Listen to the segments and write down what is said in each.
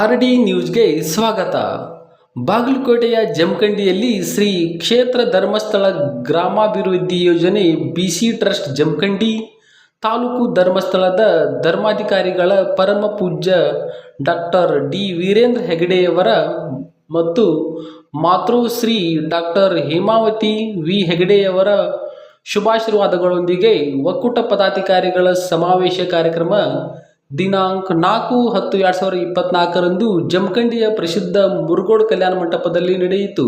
R D ನ್ಯೂಸ್ಗೆ ಸ್ವಾಗತ. ಬಾಗಲಕೋಟೆಯ ಜಮಖಂಡಿಯಲ್ಲಿ ಶ್ರೀ ಕ್ಷೇತ್ರ ಧರ್ಮಸ್ಥಳ ಗ್ರಾಮಾಭಿವೃದ್ಧಿ ಯೋಜನೆ ಬಿಸಿ ಟ್ರಸ್ಟ್ ಜಮಖಂಡಿ, ತಾಲೂಕು ಧರ್ಮಸ್ಥಳದ ಧರ್ಮಾಧಿಕಾರಿಗಳ ಪರಮ ಪೂಜ್ಯ ಡಾಕ್ಟರ್ ಡಿ ವೀರೇಂದ್ರ ಹೆಗಡೆಯವರ ಮತ್ತು ಮಾತೃಶ್ರೀ ಡಾಕ್ಟರ್ ಹೇಮಾವತಿ ವಿ ಹೆಗಡೆಯವರ ಶುಭಾಶೀರ್ವಾದಗಳೊಂದಿಗೆ ಒಕ್ಕೂಟ ಪದಾಧಿಕಾರಿಗಳ ಸಮಾವೇಶ ಕಾರ್ಯಕ್ರಮ ದಿನಾಂಕ ನಾಲ್ಕು ಹತ್ತು ಎರಡು ಸಾವಿರದ ಇಪ್ಪತ್ನಾಲ್ಕರಂದು ಜಮಖಂಡಿಯ ಪ್ರಸಿದ್ಧ ಮುರುಗೋಡ್ ಕಲ್ಯಾಣ ಮಂಟಪದಲ್ಲಿ ನಡೆಯಿತು.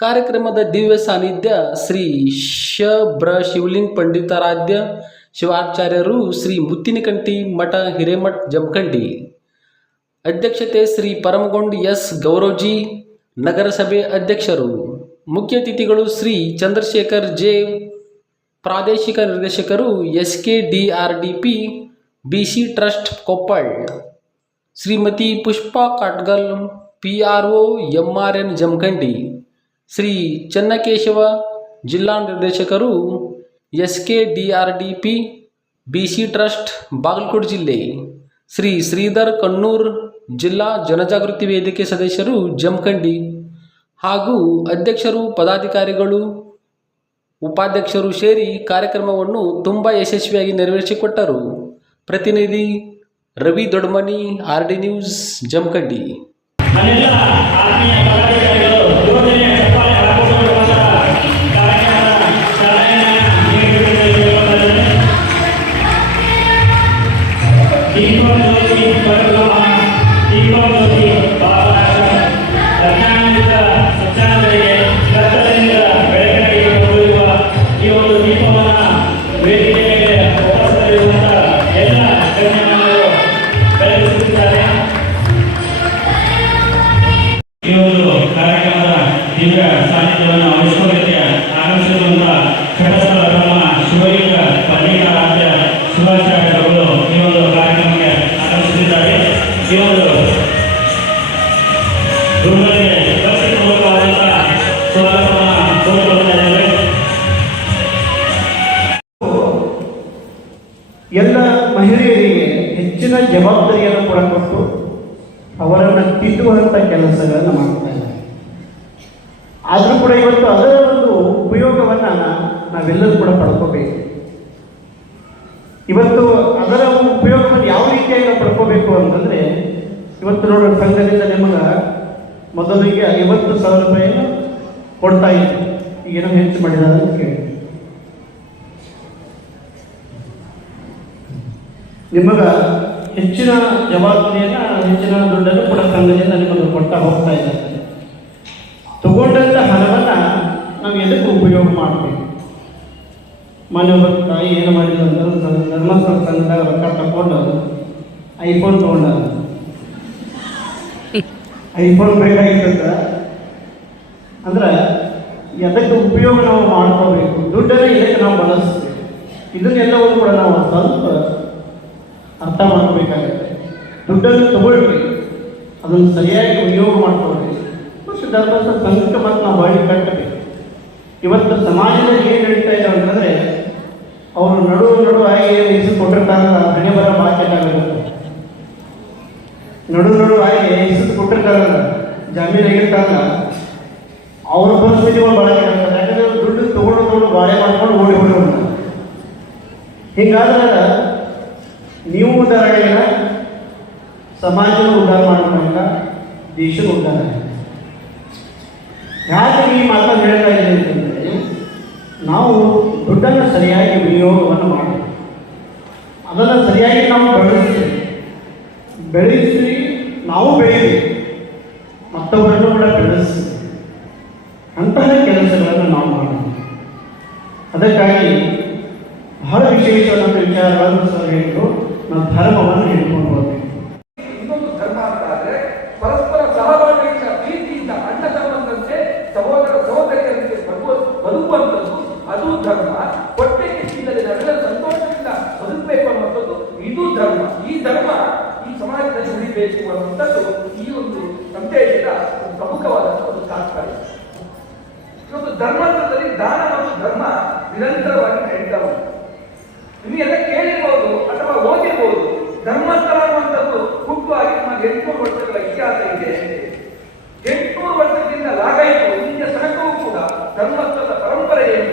ಕಾರ್ಯಕ್ರಮದ ದಿವ್ಯ ಸಾನ್ನಿಧ್ಯ ಶ್ರೀ ಶ ಬ್ರ ಶಿವಲಿಂಗ ಪಂಡಿತಾರಾಧ್ಯ ಶಿವಾಚಾರ್ಯರು ಶ್ರೀ ಮುತ್ತಿನಕಂಟಿ ಮಠ ಹಿರೇಮಠ್ ಜಮಖಂಡಿ. ಅಧ್ಯಕ್ಷತೆ ಶ್ರೀ ಪರಮಗೊಂಡ್ ಎಸ್ ಗೌರವ್ಜಿ, ನಗರಸಭೆ ಅಧ್ಯಕ್ಷರು. ಮುಖ್ಯ ಅತಿಥಿಗಳು ಶ್ರೀ ಚಂದ್ರಶೇಖರ್ ಜೆ, ಪ್ರಾದೇಶಿಕ ನಿರ್ದೇಶಕರು S K D R D P B C trust Koppal Shrimati Pushpa Katgal P R O M R N Jamkhandi Shri Channakeshava ಜಿಲ್ಲಾ ನಿರ್ದೇಶಕರು S K D R D P B C trust Bagalkote ಜಿಲ್ಲೆ ಶ್ರೀ ಶ್ರೀಧರ್ ಕಣ್ಣೂರ್ ಜಿಲ್ಲಾ ಜನಜಾಗೃತಿ ವೇದಿಕೆ ಸದಸ್ಯರು ಜಮಖಂಡಿ ಹಾಗೂ ಅಧ್ಯಕ್ಷರು, ಪದಾಧಿಕಾರಿಗಳು, ಉಪಾಧ್ಯಕ್ಷರು ಸೇರಿ ಕಾರ್ಯಕ್ರಮವನ್ನು ತುಂಬ ಯಶಸ್ವಿಯಾಗಿ ನೆರವೇರಿಸಿಕೊಟ್ಟರು. ప్రతినిధి రవి దొడమని ఆర్డీ న్యూస్ జమకండి. ಎಲ್ಲ ಮಹಿಳೆಯರಿಗೆ ಹೆಚ್ಚಿನ ಜವಾಬ್ದಾರಿಯನ್ನು ಕೂಡ ಕೊಟ್ಟು ಅವರನ್ನು ತಿದ್ದುವಂಥ ಕೆಲಸಗಳನ್ನು ಮಾಡ್ತಾ ಆದರೂ ಕೂಡ ಇವತ್ತು ಅದರ ಒಂದು ಉಪಯೋಗವನ್ನ ನಾವೆಲ್ಲರೂ ಕೂಡ ಪಡ್ಕೋಬೇಕು. ಇವತ್ತು ಅದರ ಉಪಯೋಗವನ್ನು ಯಾವ ರೀತಿಯಾಗಿ ನಾವು ಪಡ್ಕೋಬೇಕು ಅಂತಂದರೆ ಇವತ್ತು ನೋಡೋಣ ಸಂಘದಿಂದ ನಿಮಗೆ ಮೊದಲಿಗೆ ಐವತ್ತು ಸಾವಿರ ರೂಪಾಯಿಯನ್ನು ಕೊಡ್ತಾ ಇತ್ತು ಈಗೇನೋ ಹೆಚ್ಚು ಮಾಡಿದ್ದಾರೆ ಅಂತ ಕೇಳಿ. ನಿಮಗ ಹೆಚ್ಚಿನ ಜವಾಬ್ದಾರಿಯನ್ನ, ಹೆಚ್ಚಿನ ದುಡ್ಡನ್ನು ಕೂಡ ಸಂಘದಿಂದ ನಿಮಗೆ ಕೊಡ್ತಾ ಹೋಗ್ತಾ ಇದ್ದಾರೆ. ತಗೊಂಡಂತ ಹಣವನ್ನ ನಾವು ಎದಕ್ಕೆ ಉಪಯೋಗ ಮಾಡ್ತೀವಿ? ಮನೆ ಒಬ್ಬ ತಾಯಿ ಏನು ಮಾಡಿದ್ರು ಅಂತ ಧರ್ಮಸ್ಥಳ ಸಂಘದಾಗ ರೊಕ್ಕ ತಗೊಂಡು ಐಫೋನ್ ತಗೊಂಡ ಐಫೋನ್ ಬೇಕಾಗಿತ್ತಂತ? ಅಂದ್ರೆ ಎದಕ್ಕೆ ಉಪಯೋಗ ನಾವು ಮಾಡ್ಕೋಬೇಕು? ದುಡ್ಡನ್ನು ಇದಕ್ಕೆ ನಾವು ಬಳಸ್ತೀವಿ ಇದನ್ನೆಲ್ಲವನ್ನು ಕೂಡ ನಾವು ಸ್ವಲ್ಪ ಅರ್ಥ ಮಾಡ್ಕೋಬೇಕಾಗುತ್ತೆ. ದುಡ್ಡನ್ನು ತಗೊಳ್ರಿ. ಅದನ್ನು ಸರಿಯಾಗಿ ಉಪಯೋಗ ಮಾಡ್ಕೊಳ್ರಿ. ಮತ್ತು ಧರ್ಮಸ್ಥಳ ಸಂಘಕ್ಕೆ ಮತ್ತು ನಾವು ಬಾಳಿ ಕಟ್ಟಬೇಕು. ಇವತ್ತು ಸಮಾಜದಲ್ಲಿ ಏನು ನಡೀತಾ ಇದೆ ಅಂತಂದರೆ, ಅವರು ನಡು ಆಗಿ ಹೆಸರು ಕೊಟ್ಟಿರ್ತಾರಲ್ಲ ಹಣೆ ಬರ ಬಾಕಿಲಾಗಿರುತ್ತೆ ನಡು ನಡು ಆಗಿ ಹೆಸರು ಕೊಟ್ಟಿರ್ತಾರಲ್ಲ, ಜಾಮೀನು ಆಗಿರ್ತಾರಲ್ಲ, ಅವ್ರ ಪರಿಸ್ಥಿತಿ ಭಾಳ ಇರುತ್ತೆ ಯಾಕಂದ್ರೆ ದುಡ್ಡು ತಗೊಂಡು ತಗೊಂಡು ಬಾಳೆ ಮಾಡ್ಕೊಂಡು ಓಡಿ ಬಿಡೋಣ ಹಿಂಗಾದ್ರೆ ನೀವು ನೀವು ಉದಾಹರಣೆಗ ಸಮಾಜದ ಉದ್ಧಾರ ಮಾಡಬೇಕ ದೇಶದ ಉದ್ಧಾರ ಯಾಕೆ ಈ ಮಾತನ್ನು ಹೇಳ್ತಾ ಇದ್ದೀನಿ ಅಂತಂದರೆ, ನಾವು ದುಡ್ಡನ್ನು ಸರಿಯಾಗಿ ವಿನಿಯೋಗವನ್ನು ಮಾಡಿ ಅದನ್ನು ಸರಿಯಾಗಿ ನಾವು ಬೆಳೆಸ್ತೀವಿ. ಬೆಳೆಸಿ ನಾವು ಬೆಳೀಬೇಕು ಮತ್ತೊಬ್ಬರನ್ನು ಕೂಡ ಬೆಳೆಸ್ತೀವಿ ಅಂತಹ ಕೆಲಸಗಳನ್ನು ನಾವು ಮಾಡಬೇಕು ಅದಕ್ಕಾಗಿ ಬಹಳ ವಿಶೇಷವಾದಂಥ ವಿಚಾರಗಳನ್ನು ಸಹ ಹೇಳಿದ್ರು. ನಾವು ಧರ್ಮವನ್ನು ಹಿಡ್ಕೊಂಡು ಹೋಗ್ತೀವಿ. ಇನ್ನೊಂದು ಧರ್ಮ ಅಂತ ಆದರೆ ಪರಸ್ಪರ ಸಹಬಾಳ್ವೆಯಿಂದ ಪ್ರೀತಿಯಿಂದ ಅಣ್ಣ ತಮ್ಮಂತೆ ಸಹೋದರ ಸಹೋದರಿಯರಂತೆ ಬದುಕು ಬದುಕುವಂಥದ್ದು ಅದು ಧರ್ಮ ಹೊಟ್ಟೆಗೆ ಇಲ್ಲದೆ ನಾವೆಲ್ಲ ಸಂತೋಷದಿಂದ ಬದುಕಬೇಕು ಅನ್ನುವಂಥದ್ದು ಇದು ಧರ್ಮ ಈ ಧರ್ಮ ಈ ಸಮಾಜದಲ್ಲಿ ಉಳಿಬೇಕು ಅನ್ನುವಂಥದ್ದು ಈ ಒಂದು ಸಂದೇಶದ ಒಂದು ಪ್ರಮುಖವಾದಂತಹ ಒಂದು ತಾತ್ಪರ್ಯ ಇವತ್ತು ಧರ್ಮಾಂತರದಲ್ಲಿ ದಾನ ಮತ್ತು ಧರ್ಮ ನಿರಂತರವಾಗಿ ನಡೀತಾ ಉಂಟು. ನಿಮಗೆಲ್ಲ ಕೇಳಿರ್ಬೋದು ಅಥವಾ ಓದಿರ್ಬೋದು. ಧರ್ಮಸ್ಥಳ ಅನ್ನುವಂಥದ್ದು ಹುಟ್ಟುವಾಗಿ ನಮಗೆ ಎಂಟುನೂರು ವರ್ಷಗಳ ಇತಿಹಾಸ ಇದೆ ಎಂಟುನೂರು ವರ್ಷದಿಂದ ಲಾಗಾಯಿತು ಇಂದಿನ ತನಕವೂ ಕೂಡ ಧರ್ಮಸ್ಥಳದ ಪರಂಪರೆ ಏನು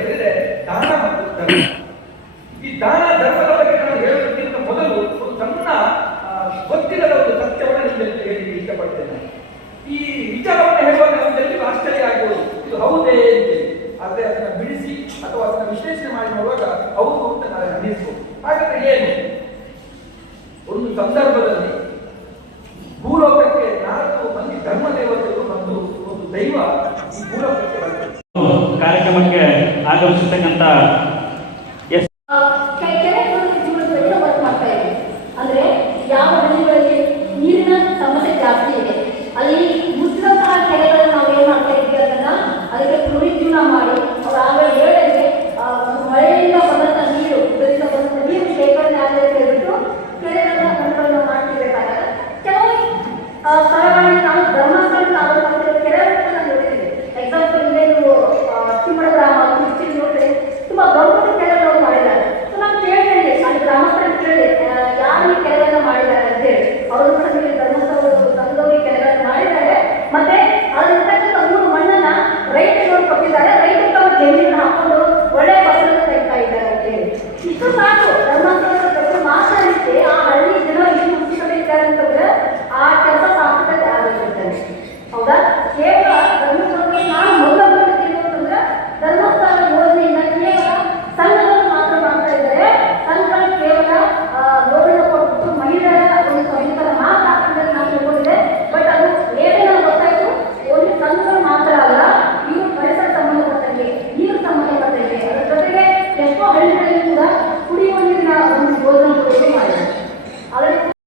esta